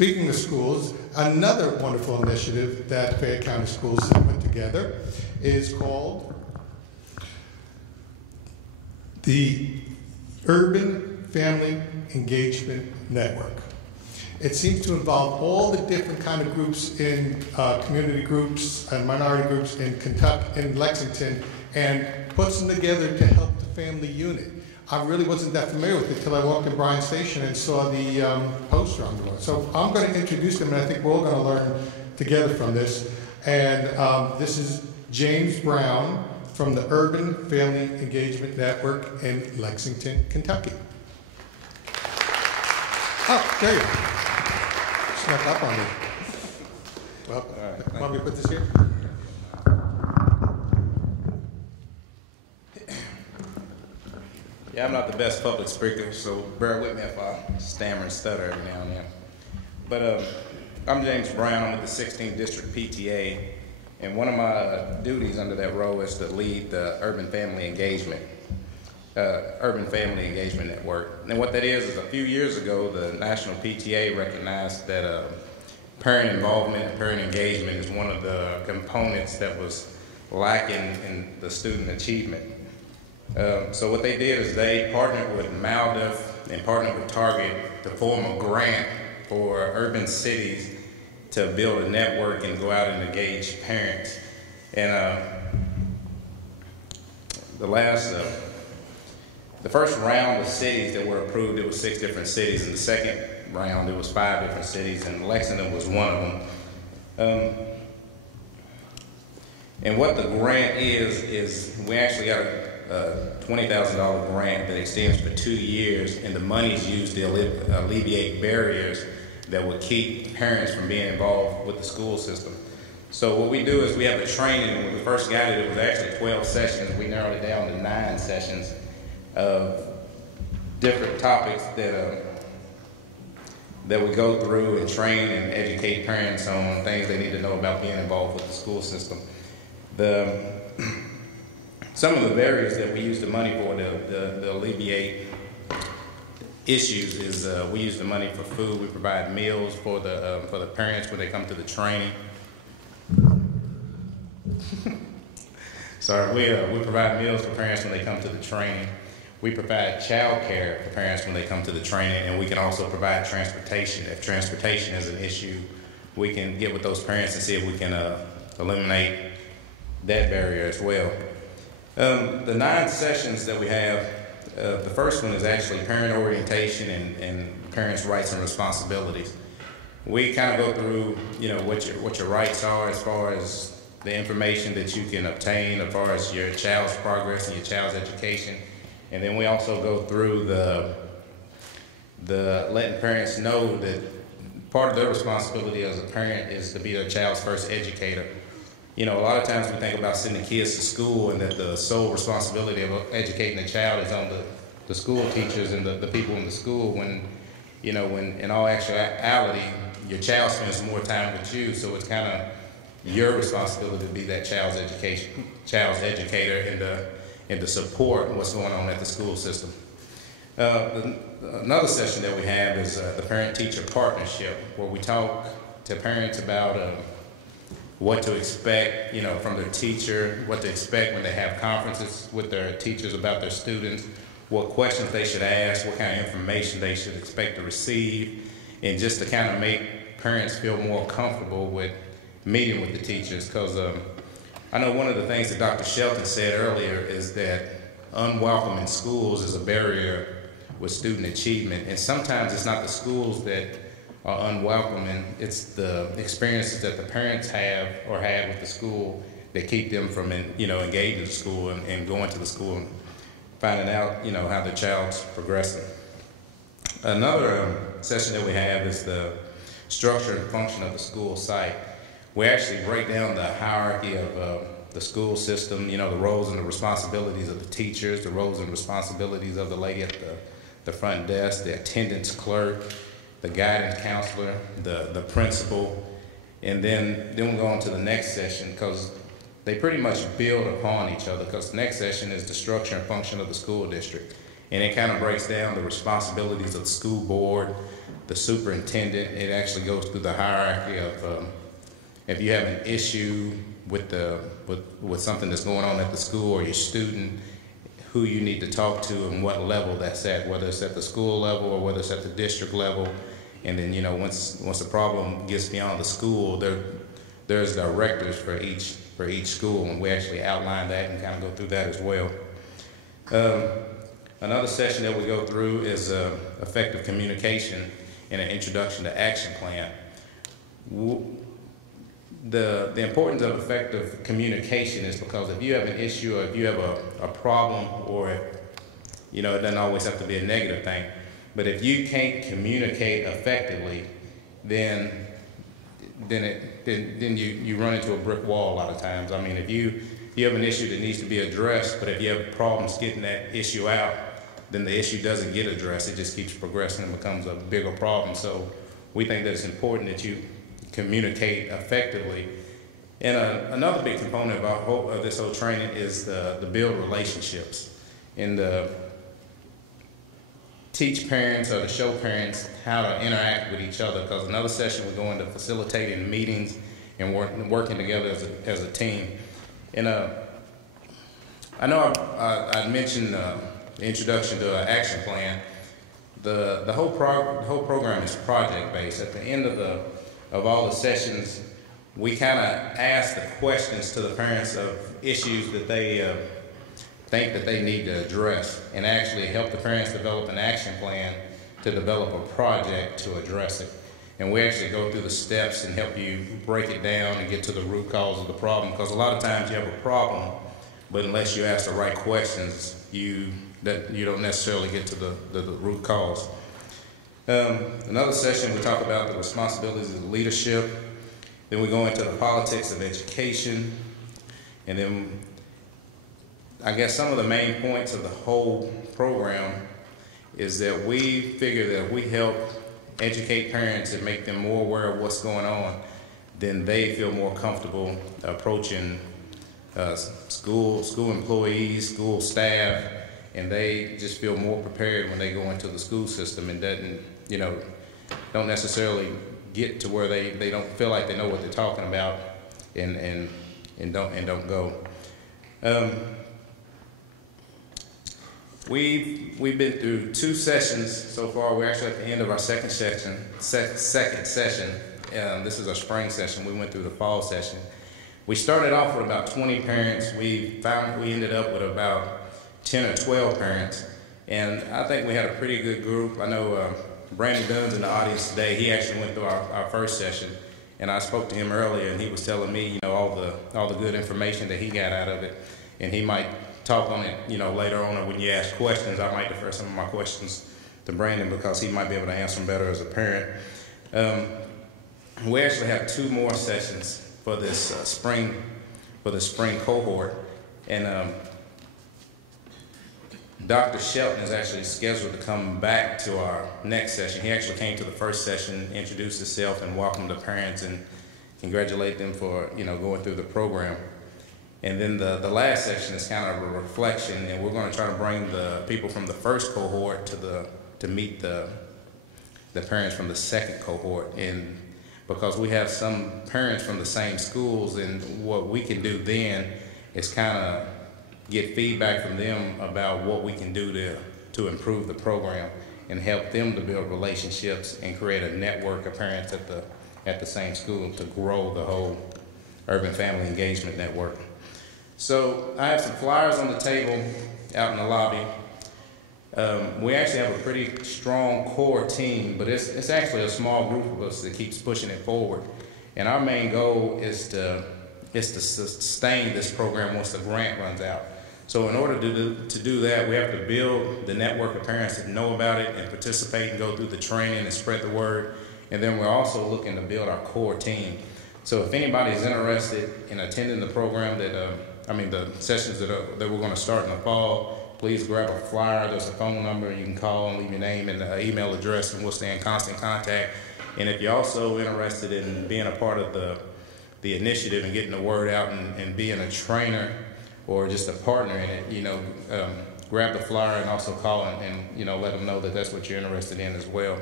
Speaking of schools, another wonderful initiative that Fayette County Schools have put together is called the Urban Family Engagement Network. It seems to involve all the different kind of groups in community groups and minority groups in Kentucky, in Lexington, and puts them together to help the family unit. I really wasn't that familiar with it until I walked in Bryan Station and saw the poster on the wall. So I'm going to introduce them, and I think we're all going to learn together from this. And this is James Brown from the Urban Family Engagement Network in Lexington, Kentucky. Oh, there you go. Snuck up on me. Well, right, want me to put this here? Yeah, I'm not the best public speaker, so bear with me if I stammer and stutter every now and then. But I'm James Brown. I'm with the 16th District PTA, and one of my duties under that role is to lead the Urban Family Engagement Network. And what that is a few years ago, the National PTA recognized that parent involvement and parent engagement is one of the components that was lacking in the student achievement. So what they did is they partnered with MALDIF and partnered with Target to form a grant for urban cities to build a network and go out and engage parents. And the first round of cities that were approved, it was 6 different cities. In the second round, it was 5 different cities, and Lexington was one of them. And what the grant is we actually got a $20,000 grant that extends for 2 years, and the money is used to alleviate barriers that would keep parents from being involved with the school system. So what we do is we have a training, and when we first got it, it was actually 12 sessions. We narrowed it down to 9 sessions of different topics that we go through and train and educate parents on things they need to know about being involved with the school system. Some of the barriers that we use the money for to alleviate issues is we use the money for food. We provide meals for the parents when they come to the training. Sorry, we provide meals for parents when they come to the training. We provide child care for parents when they come to the training, and we can also provide transportation. If transportation is an issue, we can get with those parents and see if we can eliminate that barrier as well. The 9 sessions that we have, the first one is actually parent orientation and parents' rights and responsibilities. We kind of go through, what your rights are as far as the information that you can obtain as far as your child's progress and your child's education. And then we also go through the letting parents know that part of their responsibility as a parent is to be their child's first educator. A lot of times we think about sending kids to school and that the sole responsibility of educating a child is on the school teachers and the people in the school when in all actuality, your child spends more time with you, so it's kind of your responsibility to be that child's educator and to support what's going on at the school system. Another session that we have is the parent-teacher partnership, where we talk to parents about what to expect, from their teacher, what to expect when they have conferences with their teachers about their students, what questions they should ask, what kind of information they should expect to receive, and just to kind of make parents feel more comfortable with meeting with the teachers. Because I know one of the things that Dr. Shelton said earlier is that unwelcoming schools is a barrier with student achievement, and sometimes it's not the schools that are unwelcoming, it's the experiences that the parents have or had with the school that keep them from engaging the school and going to the school and finding out how their child's progressing. Another session that we have is the structure and function of the school site. We actually break down the hierarchy of the school system, the roles and the responsibilities of the teachers, the roles and responsibilities of the lady at the front desk, the attendance clerk, the guidance counselor, the principal, and then we'll go on to the next session because they pretty much build upon each other, because the next session is the structure and function of the school district. And it kind of breaks down the responsibilities of the school board, the superintendent. It actually goes through the hierarchy of if you have an issue with something that's going on at the school or your student, who you need to talk to and what level that's at, whether it's at the school level or whether it's at the district level. And then, you know, once the problem gets beyond the school, there's directors for each school, and we actually outline that and kind of go through that as well. Another session that we go through is effective communication and an introduction to action plan. The importance of effective communication is because if you have an issue or if you have a problem, or if, you know, it doesn't always have to be a negative thing, but if you can't communicate effectively, then you run into a brick wall a lot of times. I mean, if you have an issue that needs to be addressed, but if you have problems getting that issue out, then the issue doesn't get addressed. It just keeps progressing and becomes a bigger problem. So we think that it's important that you communicate effectively. And another big component of this whole training is the build relationships and teach parents or to show parents how to interact with each other, because another session we're going to facilitating meetings and working together as a team. And I know I mentioned the introduction to an action plan. The whole program is project based. At the end of all the sessions, we kind of ask the questions to the parents of issues that they think that they need to address, and actually help the parents develop an action plan to develop a project to address it. And we actually go through the steps and help you break it down and get to the root cause of the problem, because a lot of times you have a problem, but unless you ask the right questions, you don't necessarily get to the root cause. Another session we talk about the responsibilities of leadership. Then we go into the politics of education, and then I guess some of the main points of the whole program is that we figure that if we help educate parents and make them more aware of what's going on, then they feel more comfortable approaching school employees, school staff, and they just feel more prepared when they go into the school system, and don't necessarily get to where they don't feel like they know what they're talking about and don't go. We've been through 2 sessions so far. We're actually at the end of our second session. This is our spring session. We went through the fall session. We started off with about 20 parents. We ended up with about 10 or 12 parents, and I think we had a pretty good group. I know Brandon Dunn's in the audience today. He actually went through our first session, and I spoke to him earlier, and he was telling me, all the good information that he got out of it, and he might talk on it, later on, or when you ask questions. I might defer some of my questions to Brandon because he might be able to answer them better as a parent. We actually have 2 more sessions for this spring cohort, and Dr. Shelton is actually scheduled to come back to our next session. He actually came to the first session, introduced himself, and welcomed the parents and congratulate them for going through the program. And then the last section is kind of a reflection, and we're going to try to bring the people from the first cohort to meet the parents from the second cohort. And because we have some parents from the same schools, and what we can do then is kind of get feedback from them about what we can do to improve the program and help them to build relationships and create a network of parents at the same school to grow the whole Urban Family Engagement Network. So I have some flyers on the table out in the lobby. We actually have a pretty strong core team, but it's actually a small group of us that keeps pushing it forward. And our main goal is to sustain this program once the grant runs out. So in order to do that, we have to build the network of parents that know about it and participate and go through the training and spread the word. And then we're also looking to build our core team. So if anybody is interested in attending the program the sessions that we're going to start in the fall, please grab a flyer. There's a phone number you can call and leave your name and email address, and we'll stay in constant contact. And if you're also interested in being a part of the initiative and getting the word out and being a trainer or just a partner in it, grab the flyer and also call and let them know that that's what you're interested in as well.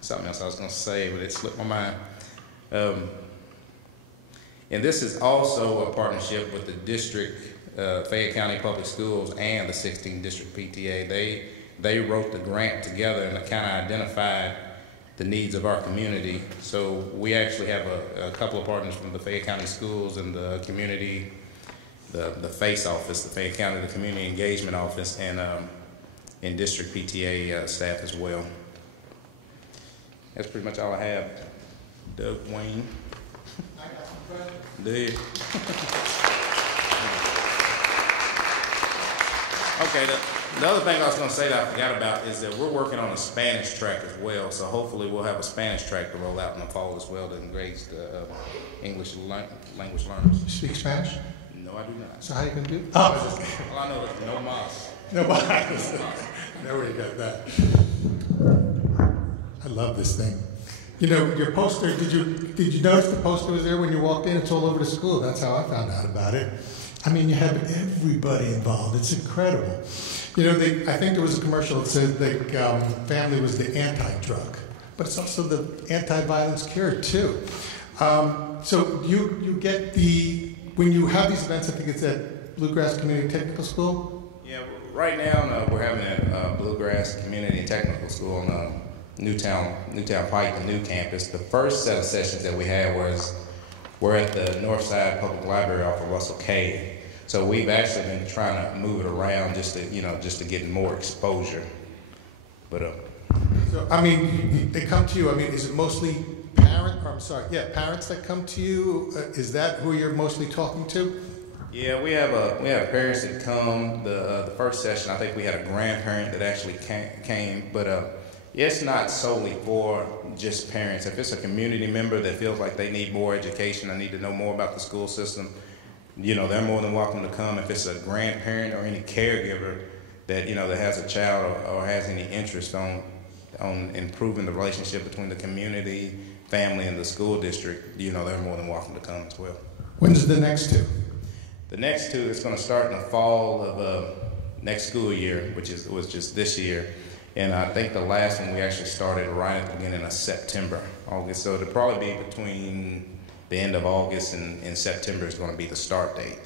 Something else I was going to say, but it slipped my mind. And this is also a partnership with the district, Fayette County Public Schools, and the 16th District PTA. They wrote the grant together and kind of identified the needs of our community. So we actually have a couple of partners from the Fayette County Schools and the community, the FACE office, the Fayette County, the Community Engagement Office, and District PTA staff as well. That's pretty much all I have. Doug, Wayne. I got some questions. Dude. Okay, the other thing I was going to say that I forgot about is that we're working on a Spanish track as well. So hopefully we'll have a Spanish track to roll out in the fall as well to engage the English language learners. You speak Spanish? No, I do not. So how you gonna do? All I know is no mas. No mas. No way you got that. I love this thing. You know, your poster, did you notice the poster was there when you walked in? It's all over the school. That's how I found out about it. I mean, you have everybody involved. It's incredible. You know, I think there was a commercial that said that family was the anti-drug, but it's also the anti-violence cure too. So you get when you have these events, I think it's at Bluegrass Community Technical School? Yeah, right now we're having a Bluegrass Community Technical School on Newtown Pike, the new campus. The first set of sessions that we had we're at the Northside Public Library off of Russell Cave. So we've actually been trying to move it around just to get more exposure. But so I mean, they come to you. I mean, is it mostly parents that come to you? Is that who you're mostly talking to? Yeah, we have parents that come. The first session, I think we had a grandparent that actually came, but it's not solely for just parents. If it's a community member that feels like they need more education, I need to know more about the school system, you know, they're more than welcome to come. If it's a grandparent or any caregiver that, you know, that has a child or has any interest on improving the relationship between the community, family, and the school district, you know, they're more than welcome to come as well. When's the next two? The next two is going to start in the fall of next school year, was just this year. And I think the last one we actually started right at the beginning of September, August. So it'll probably be between the end of August and September is going to be the start date.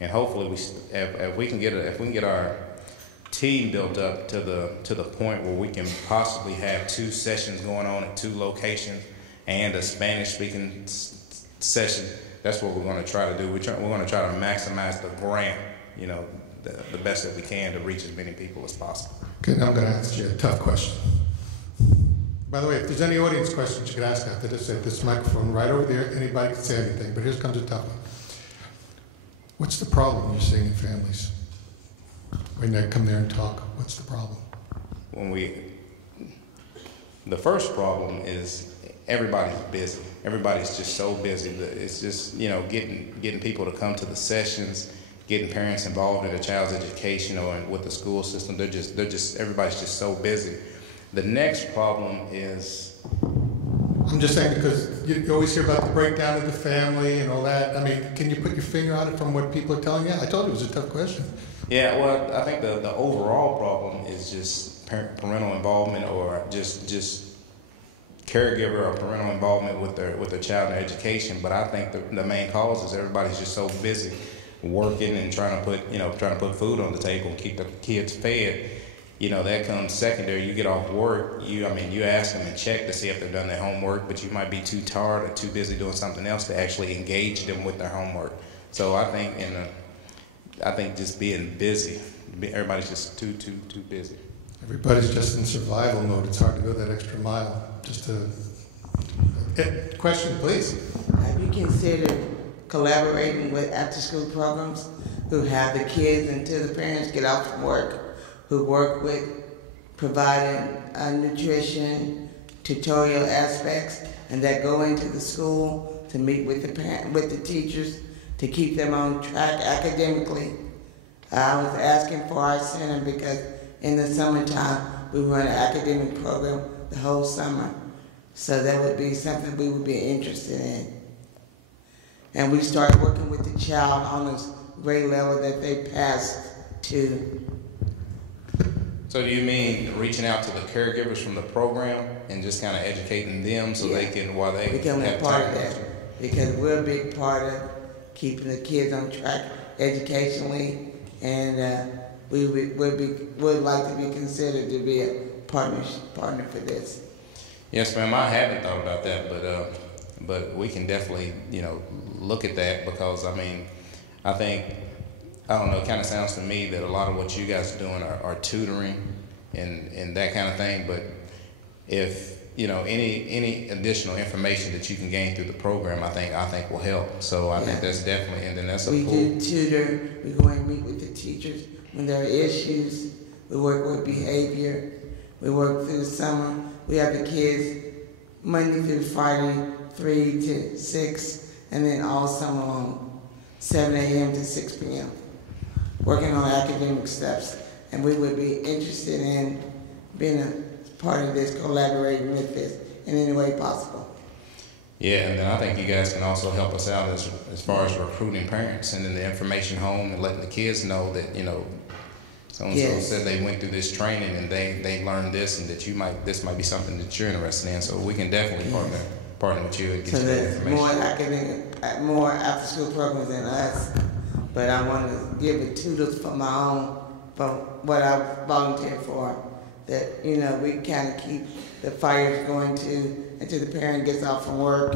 And hopefully, if we can get our team built up to the point where we can possibly have 2 sessions going on at 2 locations and a Spanish-speaking session, that's what we're going to try to do. We're going to try to maximize the grant, you know, the best that we can to reach as many people as possible. Okay, now I'm going to ask you a tough question. By the way, if there's any audience questions you could ask after this, at this microphone right over there, anybody can say anything, but here comes a tough one. What's the problem you're seeing in families? When they come there and talk, what's the problem? The first problem is everybody's busy. Everybody's just so busy that it's just, you know, getting people to come to the sessions, getting parents involved in a child's education or with the school system. Everybody's just so busy. The next problem is... I'm just saying because you always hear about the breakdown of the family and all that. I mean, can you put your finger on it from what people are telling you? I told you it was a tough question. Yeah, well, I think the overall problem is just parental involvement or just caregiver or parental involvement with their child in education. But I think the main cause is everybody's just so busy working and trying to put food on the table and keep the kids fed. You know, that comes secondary. You get off work, you ask them and check to see if they've done their homework, but you might be too tired or too busy doing something else to actually engage them with their homework. So I think just being busy, everybody's just too busy. Everybody's just in survival mode. It's hard to go that extra mile. Question, please. Have you considered collaborating with after-school programs who have the kids until the parents get off from work, who work with providing nutrition, tutorial aspects, and that go into the school to meet with the teachers to keep them on track academically? I was asking for our center because in the summertime we run an academic program the whole summer. So that would be something we would be interested in. And we start working with the child on the grade level that they pass to. So do you mean reaching out to the caregivers from the program and just kind of educating them so they can, while they becoming a have part time? of that, because we're a big part of keeping the kids on track educationally, and we would like to be considered to be a partner for this. Yes, ma'am. I haven't thought about that, but we can definitely, look at that, because I mean, I think, I don't know, it kind of sounds to me that a lot of what you guys are doing are tutoring and that kind of thing. But if any additional information that you can gain through the program, I think will help. So I think that's definitely, and then that's we do tutor. We go and meet with the teachers when there are issues. We work with behavior. We work through the summer. We have the kids Monday through Friday, 3 to 6, and then all summer long, 7 a.m. to 6 p.m. working on academic steps. And we would be interested in being a part of this, collaborating with this in any way possible. Yeah, and then I think you guys can also help us out as far as recruiting parents, sending the information home and letting the kids know that, so-and-so said they went through this training and they learned this, and that this might be something that you're interested in. So we can definitely partner with you and get you that information. More academic, more after school programs than us. But I want to give it tutors for my own, from what I volunteer for. That we kind of keep the fires going until the parent gets off from work.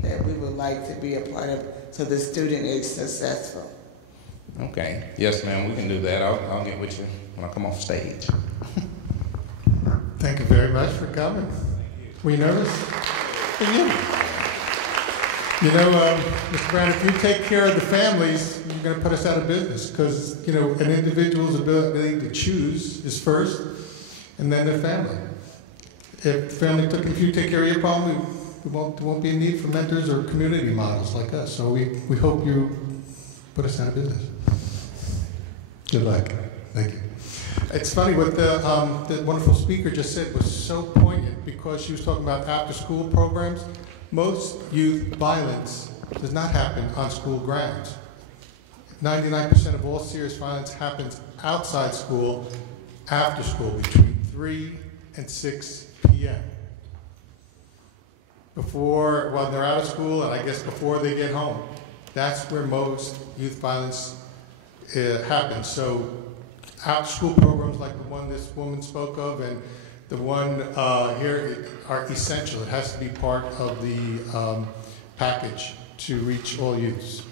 That we would like to be a part of, so the student is successful. Okay. Yes, ma'am. We can do that. I'll get with you when I come off stage. Thank you very much for coming. Were you nervous? Mr. Brown, if you take care of the families, you're going to put us out of business, because, an individual's ability to choose is first, and then their family. If you take care of your problem, there won't be a need for mentors or community models like us. So we hope you put us out of business. Good luck. Thank you. It's funny what the wonderful speaker just said was so poignant, because she was talking about after-school programs. Most youth violence does not happen on school grounds. 99% of all serious violence happens outside school, after school, between 3 and 6 p.m. While they're out of school, and I guess before they get home. That's where most youth violence happens. So after-school programs like the one this woman spoke of and the one here are essential. It has to be part of the package to reach all youths.